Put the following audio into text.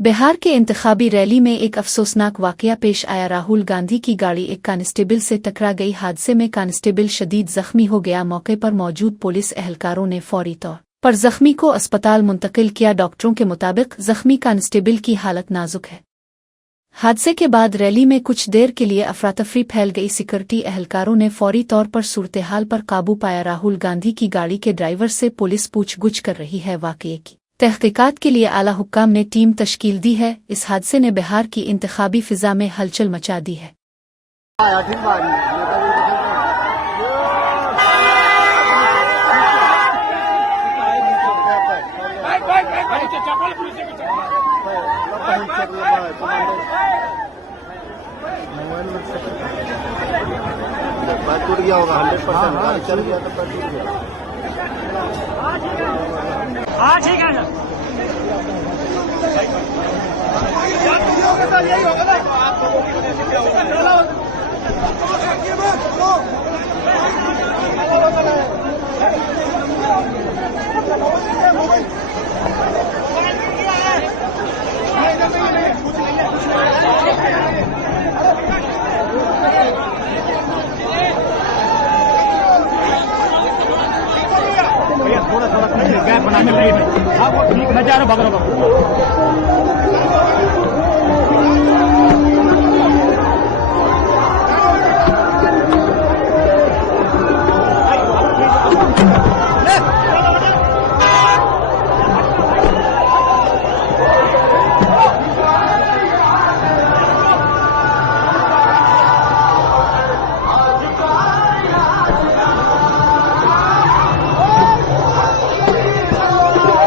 बिहार के इंतखाबी रैली में एक अफसोसनाक वाकया पेश आया। राहुल गांधी की गाड़ी एक कांस्टेबल से टकरा गई। हादसे में कांस्टेबल शदीद जख्मी हो गया। मौके पर मौजूद पुलिस एहलकारों ने फौरी तौर पर जख्मी को अस्पताल मुंतकिल किया। डॉक्टरों के मुताबिक जख्मी कांस्टेबल की हालत नाजुक है। हादसे के बाद रैली में कुछ देर के लिए अफरातफरी फैल गई। सिक्योरिटी एहलकारों ने फौरी तौर पर सूरत-ए-हाल पर काबू पाया। राहुल गांधी की गाड़ी के ड्राइवर से पुलिस पूछगुछ कर रही है। वाकये की तहकीकात के लिए आला हुक्काम ने टीम तश्कील दी है। इस हादसे ने बिहार की इंतखाबी फिजा में हलचल मचा दी है। टूट गया होगा 100%। गाड़ी चल गया तो टूट गया। हाँ ठीक है यही होगा ना। थोड़ा थोड़ा गैप बना के मैं जा रहा हूँ।